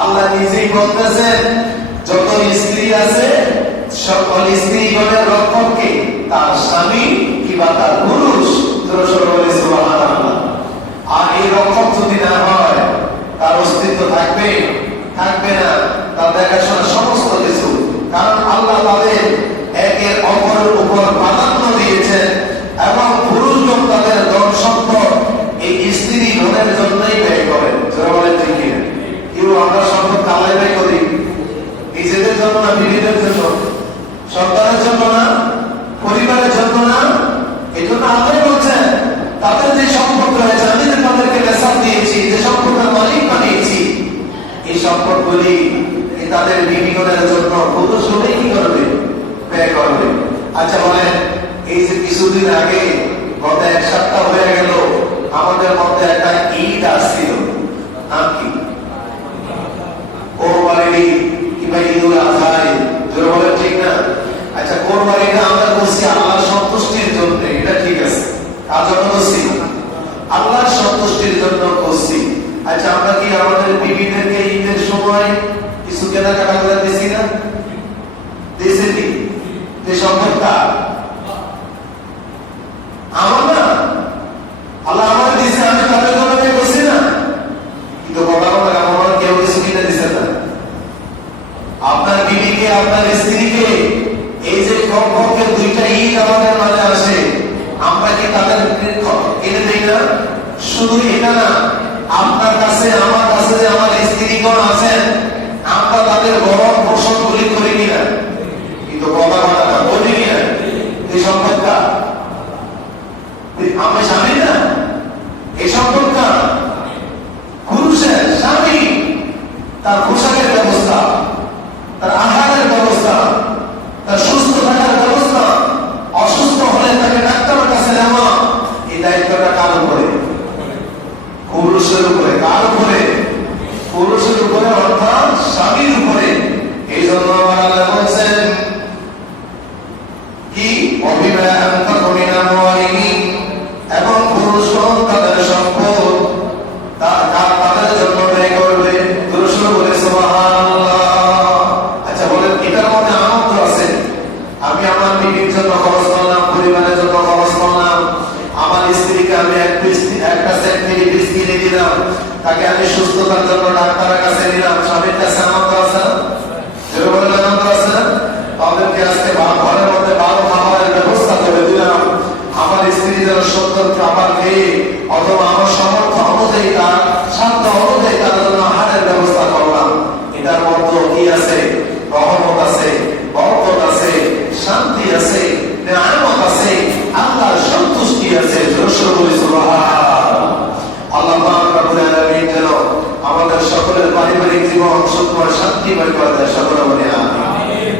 আল্লাহ নিজেই বলতেছেন যত স্ত্রী আছে সকল স্ত্রীগণের রক্ষককে তার স্বামী কিংবা তার পুরুষ। সুবহানাল্লাহ। আর এই রক্ষক যদি না হয় তার অস্তিত্ব থাকবে থাকবে না, তার দেখাশোনা সমস্ত কিছু। কারণ আল্লাহ তাদের একের অপরের উপর প্রাধান্য দিয়েছেন এবং পুরুষগণ তাদের ধন সম্পদ এই স্ত্রী গণের জন্যই ব্যয় করেন। কেউ আমরা সম্পদ কামাই ব্যয় করি নিজেদের জন্য না, বিবিদের জন্য, সন্তানের জন্য না, পরিবারের জন্য না। এই জন্য আল্লাহ বলছেন তাদের যে সম্পদ রয়েছে আমি যে তাদেরকে নেশাব দিয়েছি, যে সম্পদের মালিক বানিয়েছি, এই সম্পদগুলি তাদের বিবিগণের জন্য পুরুষ হলেই কি করবে? ব্যয় করবে। আচ্ছা বলেন, এই যে কিছুদিন আগে গত এক সপ্তাহ হয়ে গেল আমাদের মধ্যে একটা ঈদ আসছিল, নাম কি? কোরবানি কিংবা ঈদুল আজহা, জোরে বলেন ঠিক না? আচ্ছা, কোরবানিটা আমরা করছি আল্লাহর সন্তুষ্টির জন্য, এটা ঠিক আছে। কার জন্য করছি? আল্লাহর সন্তুষ্টির জন্য করছি। আচ্ছা, আমরা কি আমাদের বিবিদেরকে ঈদের সময় কিছু কেনাকাটা করে দিছি না? দিয়েছি কি? যে সম্পদটা আমার না, আল্লাহ আমার দিয়েছে, আমি তাদের জন্য করছি না। কিন্তু কথা বলে আমার কেউ কিছু কিনে দিচ্ছে না। আপনার বিবিকে, আপনার স্ত্রীকে, এই যে কমপক্ষে দুইটা ঈদ আমাদের মাঝে আসে, আমরা কি তাদের কিনে দিই না? শুধু এটা না, আপনার কাছে আমার কাছে যে আমার স্ত্রীগণ আছেন, আমরা তাদের গরম পোষণ গুলি করি কিনা? কিন্তু কথা বলা বলি কিনা? এই সম্পদটা আমি স্বামী না, এই সম্পদটা পুরুষের স্বামী, তার পোশাকের ব্যবস্থা, তার আহারের ব্যবস্থা, তার সুস্থ থাকার ব্যবস্থা, অসুস্থ হলে তাকে ডাক্তারের কাছে নেওয়া, এই দায়িত্বটা কার উপরে? পুরুষের উপরে। কার উপরে? পুরুষের উপরে, অর্থাৎ স্বামীর উপরে। এই জন্য আল্লাহ বলছেন কি? এবং পুরুষগণ তাদের সম্পদ তাদের জন্য ব্যয় করবে। পুরুষরা বলে সুবহানাল্লাহ। আচ্ছা বলেন, এটার মধ্যে আনন্দ আছে? আমি আমার বিবির জন্য খরচ করলাম, পরিবারের জন্য খরচ করলাম, আমার স্ত্রীকে আমি একটা সেট থেকে বীজ কিনে দিলাম, তাকে আমি সুস্থতার জন্য ডাক্তারের কাছে নিলাম, স্বামীর কাছে আনন্দ আছে না? যেরকম আনন্দ আছে না? তাদেরকে আজকে ঘরের মধ্যে ভালো খাবারের ব্যবস্থা করে দিলাম, আমার স্ত্রী যেন সুন্দর খাবার খেয়ে অথবা আমার সামর্থ্য অনুযায়ী, তার সাধ্য অনুযায়ী তার জন্য আহারের ব্যবস্থা করলাম। এটার মধ্যে কি আছে? রহমত আছে, বরকত আছে, শান্তি আছে, নিয়ামত আছে, আল্লাহর সন্তুষ্টি আছে। আল্লাহ পাক রব্বুল আলামিন যেন আমাদের সকলের পারিবারিক জীবন সুখময় শান্তিময় করে দেয়। সকলে বলি আমিন।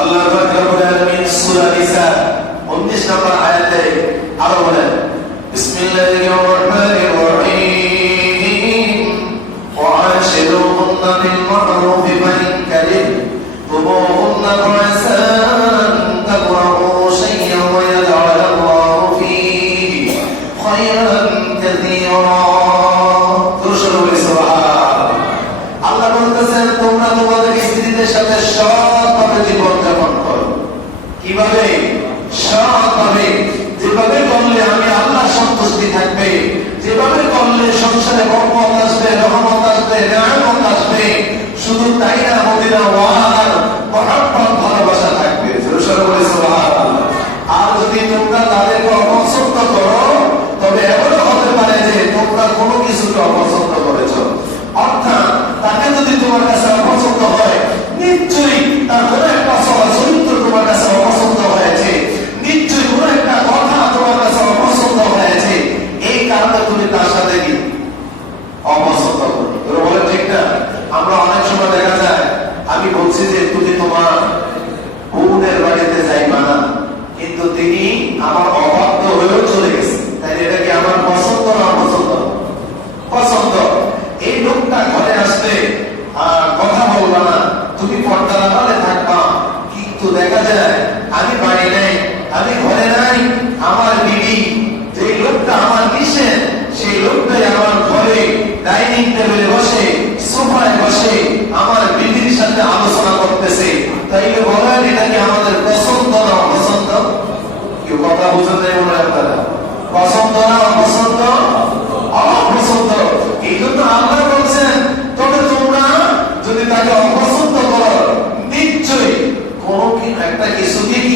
আল্লাহ পাক রব্বুল আলামিন সূরা নিসা 19 নম্বর আয়াতে আরো বলেন, বিসমিল্লাহির রহমানির রহিম, ওয়াশিরুহুন্না বিল মা'রুফ ফাইন কারিহতুমুহুন্না ফাআসা আন তাকরাহু শাইআন ওয়া ইয়াজআল আল্লাহু ফীহি খায়রান কাসীরা। আল্লাহ বলতেছেন, তোমরা তোমাদের স্ত্রীদের সাথে সৎভাবে জীবন যাপন করো। কিভাবে? সৎভাবে। যেভাবে করলে আমি আল্লাহ সন্তুষ্টি থাকবে, যেভাবে করলে সংসারে বরকত আসবে, রহমত আসবে, নিয়ামত আসবে। শুধু তাই না, মদিনা ওয়ালার মহব্বত, ভালোবাসা থাকবে। আর যদি তোমরা তাদেরকে অপছন্দ করো, তবে এমনও হতে পারে যে তোমরা কোনো কিছুকে অপছন্দ করেছ। অর্থাৎ তাকে যদি তোমার কাছে অপছন্দ হয়, নিশ্চয়ই তার কোনো একটা চরিত্র তোমার কাছে অপছন্দ হয়েছে, নিশ্চয়ই কোনো একটা কথা তোমার কাছে অপছন্দ হয়েছে। এই কারণে তুমি তার সাথে কি অপছন্দ করো? বলেন ঠিক না? আমরা অনেক সময় দেখা যায়, আমি বলছি যে তুমি তোমার বোনের বাড়িতে যাইবা না, কিন্তু তিনি আমার অবাধ্য হয়েও চলে গেছে। তাই এটা কি আমার পছন্দ না অপছন্দ? পছন্দ।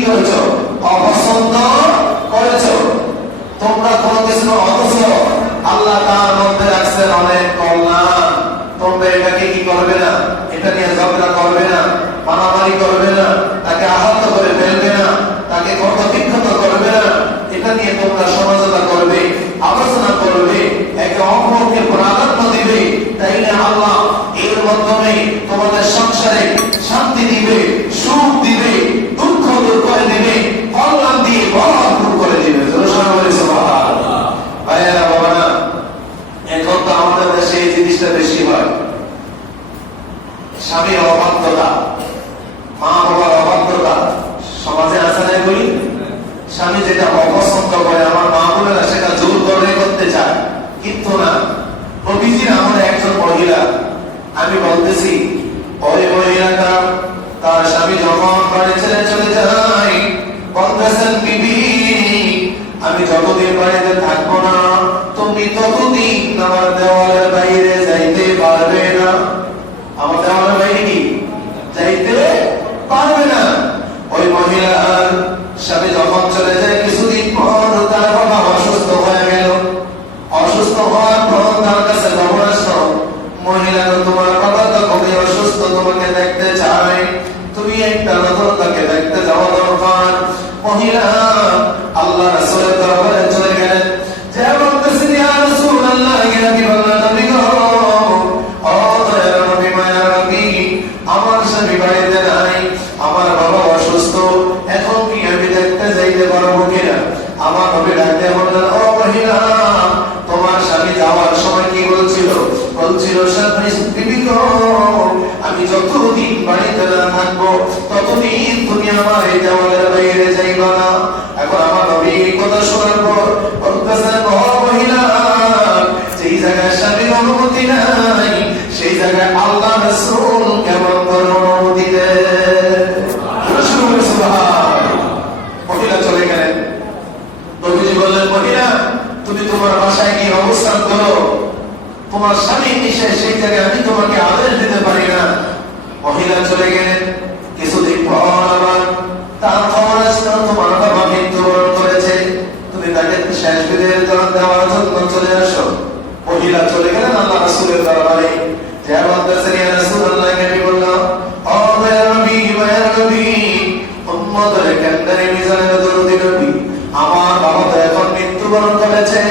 করেছো? অপছন্দ করেছো। তোমরা কোনো কিছু অথচ আল্লাহ তার মধ্যে রাখছেন অনেক কল্যাণ। তোমরা এটাকে কি করবে না? এটা নিয়ে ঝগড়া করবে না, মারামারি করবে না, তাকে আহত করে ফেলবে না, তাকে ক্ষত বিক্ষত করবে না। এটা নিয়ে তোমরা সমঝোতা করবে, আলোচনা করবে, একে অপরকে প্রাধান্য দিবে। তাইলে আল্লাহ এর মাধ্যমে তোমাদের সংসারে শান্তি দিবে, সুখ দিবে, দুঃখ দূর করে দিবে, কল্যাণ দিয়ে ভরপুর করে দিবে। সুবহানাল্লাহ। ভাইয়েরা বাবারা, এখন তো আমাদের দেশে এই জিনিসটা বেশি হয়। স্বামীর অবাধ্যতা, মা বাবার অবাধ্যতা সমাজে আছে না বলি? স্বামী যেটা অপছন্দ করে আমার মা বোনেরা সেটা জোর করে করতে চায়, কিন্তু না। নবীজির আমলে একজন মহিলা, আমি বলতেছি ওই মহিলাটা তার স্বামী যখন বাড়ি ছেড়ে চলে যায় বলতেছেন, বিবি আমি যতদিন বাড়িতে থাকবো না তুমি ততদিন আমার দেওয়ালের বাইরে যাইতে পারবে না। আমার দেওয়ালের বাইরে কি যাইতে পারবে না। ওই মহিলার স্বামী যখন চলে যায় কিছুদিন পর তার বাবা অসুস্থ হয়ে গেল। অসুস্থ হওয়ার পর তার কাছে খবর আসলো, মহিলা তোমার বাবা তো খুবই অসুস্থ, তোমাকে দেখতে চায়, তুমি একটা নজর তাকে দেখতে যাওয়া দরকার। মহিলা আল্লাহ রাসূলের দরবারে চলে গেলেন, যে বলতেছেন, ইয়া রাসূলুল্লাহ, ইয়া হাবিবাল্লাহ, নবী গো, ও দয়ার নবী, মায়ার নবী, আমার স্বামী বাড়িতে নাই, আমার বাবা অসুস্থ, এখন কি আমি দেখতে যাইতে পারবো কিনা? আমার নবী ডাকতে বললেন, ও মহিলা, তোমার স্বামী যাওয়ার সময় কি বলছিল? বলছিল, স্বামী বিবি গো, আমি যতদিন বাড়িতে না থাকবো ততদিন তুমি আমার এই দেওয়ালের বাইরে যাইবা না। এখন আমার নবী এই কথা শোনার পর বলতেছেন, ও মহিলা, যেই জায়গায় স্বামীর অনুমতি নাই সেই জায়গায় আল্লাহ রাসূল কেমন করে অনুমতি দেয়? মহিলা চলে গেলেন। নবীজি বললেন, মহিলা তুমি তোমার বাসায় গিয়ে অবস্থান করো, তোমার স্বামী নিশে সেই জায়গায় আমি তোমাকে আদেশ দিতে পারি না। মহিলা চলে গেলেন। কিছুদিন পর আবার তার খবর আসলো, তোমার বাবা মৃত্যুবরণ করেছে, তুমি তাকে শেষ বিদায়ের দান দেওয়ার জন্য চলে আসো। মহিলা চলে গেলেন আল্লাহ রাসূলের দরবারে, যে বলতেছেন, ইয়া রাসূলুল্লাহ, আমি বললাম, ও দয়ার নবী, মায়ার নবী, উম্মতের কান্দারে মিজানের দরদি নবী, আমার বাবা তো এখন মৃত্যুবরণ করেছে,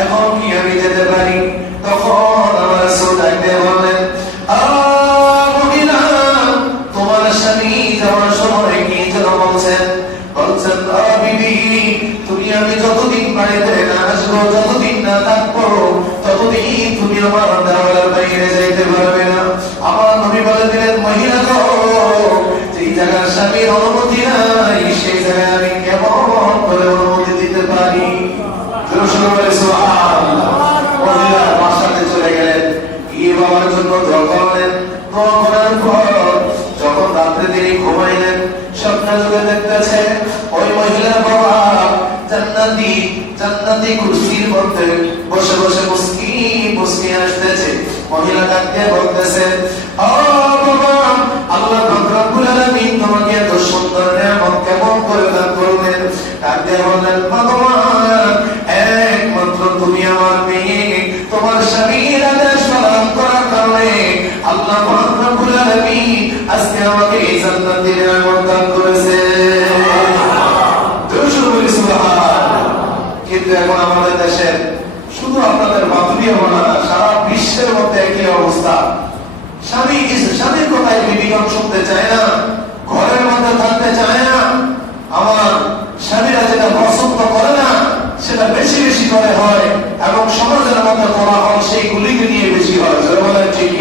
এখন কি আমি যেতে পারি? তখন আমার রাসূল ডাকতে বললেন, মহিলা, তোমার স্বামী যাওয়ার সময় কি যেন বলছেন? বলছেন, বিবি, তুমি আমি যতদিন বাড়িতে না আসবো, যতদিন না থাকবো, ততদিন তুমি আমার দেওয়ালের বাইরে যাইতে পারবে না। আমার নবী বলে দিলেন, মহিলা গো, যেই জায়গার স্বামীর অনুমতি নাই সেই জায়গায় আমি কেমন করে অনুমতি দিতে পারি? মহিলা বাসাতে চলে গেলেন, গিয়ে বাবার জন্য দোয়া করলেন। দোয়া করার পর যখন রাত্রে তিনি ঘুমাইলেন, স্বপ্ন যুগে দেখতেছে ওই মহিলার বাবা জান্নাতি কুরসির মধ্যে বসে বসে মুস্কি মুস্কি আসতেছে। মহিলা ডাকতে বলতেছে, ও বাবা, আল্লাহ রব্বুল আলামিন তোমাকে এত সুন্দর নিয়ামত কেমন করে দান করলেন? ডাকতে বললেন, ভগবান, একমাত্র তুমি আমার মেয়ে, তোমার স্বামীর আদেশ পালন করার কারণে আল্লাহ রব্বুল আলামিন আজকে আমাকে এই জান্নাতের নিয়ামত দান করেছে। কিন্তু এখন আমাদের দেশে শুধু আপনাদের বাতুরিয়া বলা না, সারা বিশ্বের মধ্যে একই অবস্থা। স্বামীর কথায় বিবিগণ শুনতে চায় না, ঘরের মধ্যে থাকতে চায় না। আমার স্বামীরা যেটা পছন্দ করে না সেটা বেশি বেশি করে হয়, এবং সমাজের মধ্যে করা হয় সেইগুলিকে নিয়ে বেশি হয়। ঠিক